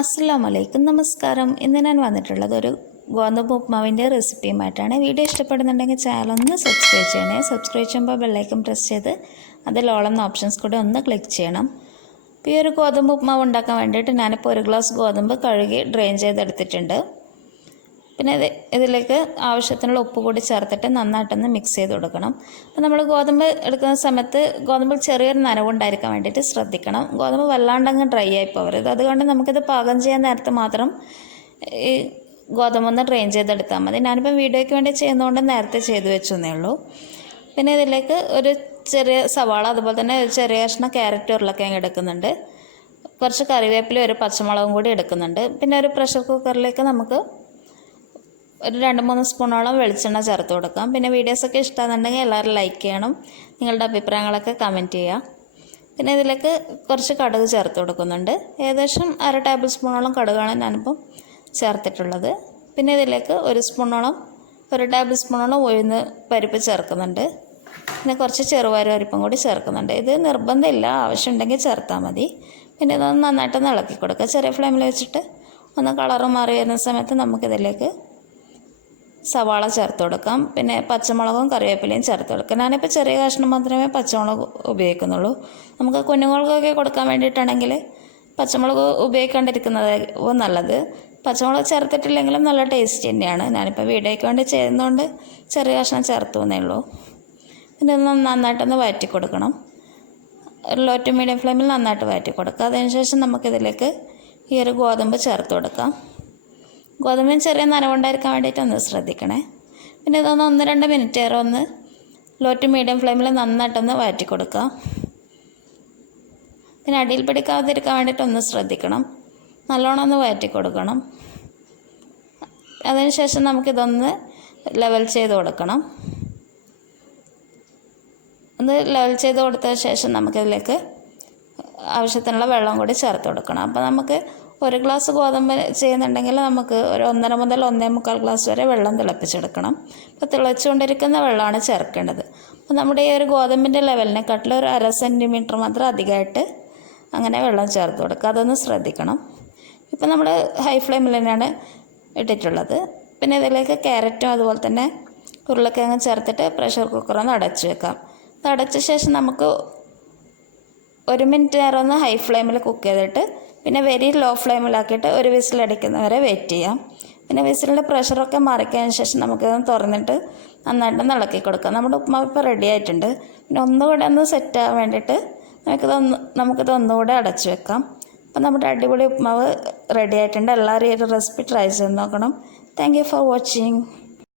അസ്സലാമലൈക്കും നമസ്കാരം. ഇന്ന് ഞാൻ വന്നിട്ടുള്ളത് ഒരു ഗോതമ്പ് ഉപ്മാവിൻ്റെ റെസിപ്പിയുമായിട്ടാണ്. വീഡിയോ ഇഷ്ടപ്പെടുന്നുണ്ടെങ്കിൽ ചാനൽ ഒന്ന് സബ്സ്ക്രൈബ് ചെയ്യണേ. സബ്സ്ക്രൈബ് ചെയ്യുമ്പോൾ ബെല്ലൈക്കൺ പ്രസ് ചെയ്ത് അതിൽ ഓൾ എന്ന ഓപ്ഷൻസ് കൂടെ ഒന്ന് ക്ലിക്ക് ചെയ്യണം. ഇപ്പോൾ ഈ ഒരു ഗോതമ്പ് ഉപ്മാവ് ഉണ്ടാക്കാൻ വേണ്ടിയിട്ട് ഞാനിപ്പോൾ ഒരു ഗ്ലാസ് ഗോതമ്പ് കഴുകി ഡ്രെയിൻ ചെയ്തെടുത്തിട്ടുണ്ട്. പിന്നെ ഇതിലേക്ക് ആവശ്യത്തിനുള്ള ഉപ്പ് കൂടി ചേർത്തിട്ട് നന്നായിട്ടൊന്ന് മിക്സ് ചെയ്ത് കൊടുക്കണം. അപ്പോൾ നമ്മൾ ഗോതമ്പ് എടുക്കുന്ന സമയത്ത് ഗോതമ്പിൽ ചെറിയൊരു നനവുണ്ടായിരിക്കാൻ വേണ്ടിയിട്ട് ശ്രദ്ധിക്കണം. ഗോതമ്പ് വല്ലാണ്ടങ്ങ് ഡ്രൈ ആയി പോകരുത്. അതുകൊണ്ട് നമുക്കിത് പാകം ചെയ്യാൻ നേരത്ത് മാത്രം ഈ ഗോതമ്പൊന്ന് ഡ്രെയിൻ ചെയ്തെടുത്താൽ മതി. ഞാനിപ്പോൾ വീഡിയോയ്ക്ക് വേണ്ടി ചെയ്യുന്നതുകൊണ്ട് നേരത്തെ ചെയ്ത് വെച്ചെന്നേ ഉള്ളൂ. പിന്നെ ഇതിലേക്ക് ഒരു ചെറിയ സവാള, അതുപോലെ തന്നെ ഒരു ചെറിയ കഷ്ണം ക്യാരറ്റ്, ഉരുളക്കിഴങ്ങ് എടുക്കുന്നുണ്ട്. കുറച്ച് കറിവേപ്പില, ഒരു പച്ചമുളകും കൂടി എടുക്കുന്നുണ്ട്. പിന്നെ ഒരു പ്രഷർ കുക്കറിലേക്ക് നമുക്ക് ഒരു 2-3 സ്പൂണോളം വെളിച്ചെണ്ണ ചേർത്ത് കൊടുക്കാം. പിന്നെ വീഡിയോസൊക്കെ ഇഷ്ടമാണെന്നുണ്ടെങ്കിൽ എല്ലാവരും ലൈക്ക് ചെയ്യണം. നിങ്ങളുടെ അഭിപ്രായങ്ങളൊക്കെ കമൻറ്റ് ചെയ്യുക. പിന്നെ ഇതിലേക്ക് കുറച്ച് കടുക് ചേർത്ത് കൊടുക്കുന്നുണ്ട്. ഏകദേശം 1/2 ടേബിൾ സ്പൂണോളം കടുകാണ് ഞാനിപ്പം ചേർത്തിട്ടുള്ളത്. പിന്നെ ഇതിലേക്ക് 1 ടേബിൾ സ്പൂണോളം ഉഴുന്ന് പരിപ്പ് ചേർക്കുന്നുണ്ട്. പിന്നെ കുറച്ച് ചെറുപയർ പരിപ്പും കൂടി ചേർക്കുന്നുണ്ട്. ഇത് നിർബന്ധമില്ല, ആവശ്യമുണ്ടെങ്കിൽ ചേർത്താൽ മതി. പിന്നെ ഇതൊന്ന് നന്നായിട്ടൊന്ന് ഇളക്കി കൊടുക്കുക. ചെറിയ ഫ്ലെയിമിൽ വെച്ചിട്ട് ഒന്ന് കളറ് മാറി വരുന്ന സമയത്ത് നമുക്കിതിലേക്ക് സവാള ചേർത്ത് കൊടുക്കാം. പിന്നെ പച്ചമുളകും കറിവേപ്പിലയും ചേർത്ത് കൊടുക്കാം. ഞാനിപ്പോൾ ചെറിയ കഷ്ണം മാത്രമേ പച്ചമുളക് ഉപയോഗിക്കുന്നുള്ളൂ. നമുക്ക് കുഞ്ഞുങ്ങൾക്കൊക്കെ കൊടുക്കാൻ വേണ്ടിയിട്ടാണെങ്കിൽ പച്ചമുളക് ഉപയോഗിക്കാണ്ടിരിക്കുന്നത് നല്ലത്. പച്ചമുളക് ചേർത്തിട്ടില്ലെങ്കിലും നല്ല ടേസ്റ്റ് തന്നെയാണ്. ഞാനിപ്പോൾ വീഡിയോയ്ക്ക് വേണ്ടി ചെയ്യുന്നതുകൊണ്ട് ചെറിയ കഷ്ണം ചേർത്ത് എന്നേ ഉള്ളൂ. പിന്നെ ഒന്ന് നന്നായിട്ടൊന്ന് വഴറ്റി കൊടുക്കണം. ഒരു ലോ ടു മീഡിയം ഫ്ലെയിമിൽ നന്നായിട്ട് വഴറ്റി കൊടുക്കുക. അതിനുശേഷം നമുക്കിതിലേക്ക് ഈ ഒരു ഗോതമ്പ് ചേർത്ത് കൊടുക്കാം. ഗോതമ്പിന് ചെറിയ നനവുണ്ടായിരിക്കാൻ വേണ്ടിയിട്ട് ഒന്ന് ശ്രദ്ധിക്കണേ. പിന്നെ ഇതൊന്ന് 1-2 മിനിറ്റ് നേരം ഒന്ന് ലോ ടു മീഡിയം ഫ്ലെയിമിൽ നന്നായിട്ടൊന്ന് വഴറ്റി കൊടുക്കുക. പിന്നെ അടിയിൽ പിടിക്കാതിരിക്കാൻ വേണ്ടിയിട്ട് ഒന്ന് ശ്രദ്ധിക്കണം. നല്ലോണം ഒന്ന് വഴറ്റി കൊടുക്കണം. അതിനുശേഷം നമുക്കിതൊന്ന് ലെവൽ ചെയ്ത് കൊടുക്കണം. ഒന്ന് ലെവൽ ചെയ്ത് കൊടുത്ത ശേഷം നമുക്കിതിലേക്ക് ആവശ്യത്തിനുള്ള വെള്ളം കൂടി ചേർത്ത് കൊടുക്കണം. അപ്പോൾ നമുക്ക് 1 ഗ്ലാസ് ഗോതമ്പ് ചെയ്യുന്നുണ്ടെങ്കിൽ നമുക്ക് ഒരു 1.5 മുതൽ 1.25 ഗ്ലാസ് വരെ വെള്ളം തിളപ്പിച്ചെടുക്കണം. അപ്പോൾ തിളച്ചുകൊണ്ടിരിക്കുന്ന വെള്ളമാണ് ചേർക്കേണ്ടത്. അപ്പോൾ നമ്മുടെ ഈ ഒരു ഗോതമ്പിൻ്റെ ലെവലിനെക്കാട്ടിൽ ഒരു 1/2 സെൻറ്റിമീറ്റർ മാത്രം അധികമായിട്ട് അങ്ങനെ വെള്ളം ചേർത്ത് കൊടുക്കുക. അതൊന്ന് ശ്രദ്ധിക്കണം. ഇപ്പോൾ നമ്മൾ ഹൈ ഫ്ലെയിമിൽ തന്നെയാണ് ഇട്ടിട്ടുള്ളത്. പിന്നെ ഇതിലേക്ക് ക്യാരറ്റും അതുപോലെ തന്നെ ഉരുളക്കിഴങ്ങും ചേർത്തിട്ട് പ്രഷർ കുക്കറൊന്ന് അടച്ച് വെക്കാം. അത് അടച്ച ശേഷം നമുക്ക് 1 മിനിറ്റ് നേരം ഒന്ന് ഹൈ ഫ്ലെയിമിൽ കുക്ക് ചെയ്തിട്ട് പിന്നെ വെരി ലോ ഫ്ലെയിമിലാക്കിയിട്ട് ഒരു വിസിലടിക്കുന്നവരെ വെയിറ്റ് ചെയ്യാം. പിന്നെ വിസിലിൻ്റെ പ്രഷറൊക്കെ മാറിക്കഴിഞ്ഞ ശേഷം നമുക്കിതൊന്ന് തുറന്നിട്ട് നന്നായിട്ടൊന്ന് ഇളക്കി കൊടുക്കാം. നമ്മുടെ ഉപ്മാവ് ഇപ്പോൾ റെഡി ആയിട്ടുണ്ട്. പിന്നെ ഒന്നുകൂടെ ഒന്ന് സെറ്റ് ആകാൻ വേണ്ടിയിട്ട് നമുക്കിതൊന്നുകൂടെ അടച്ചു വെക്കാം. അപ്പോൾ നമ്മുടെ അടിപൊളി ഉപ്മാവ് റെഡി ആയിട്ടുണ്ട്. എല്ലാവരും ഈ ഒരു റെസിപ്പി ട്രൈ ചെയ്ത് നോക്കണം. Thank you for watching.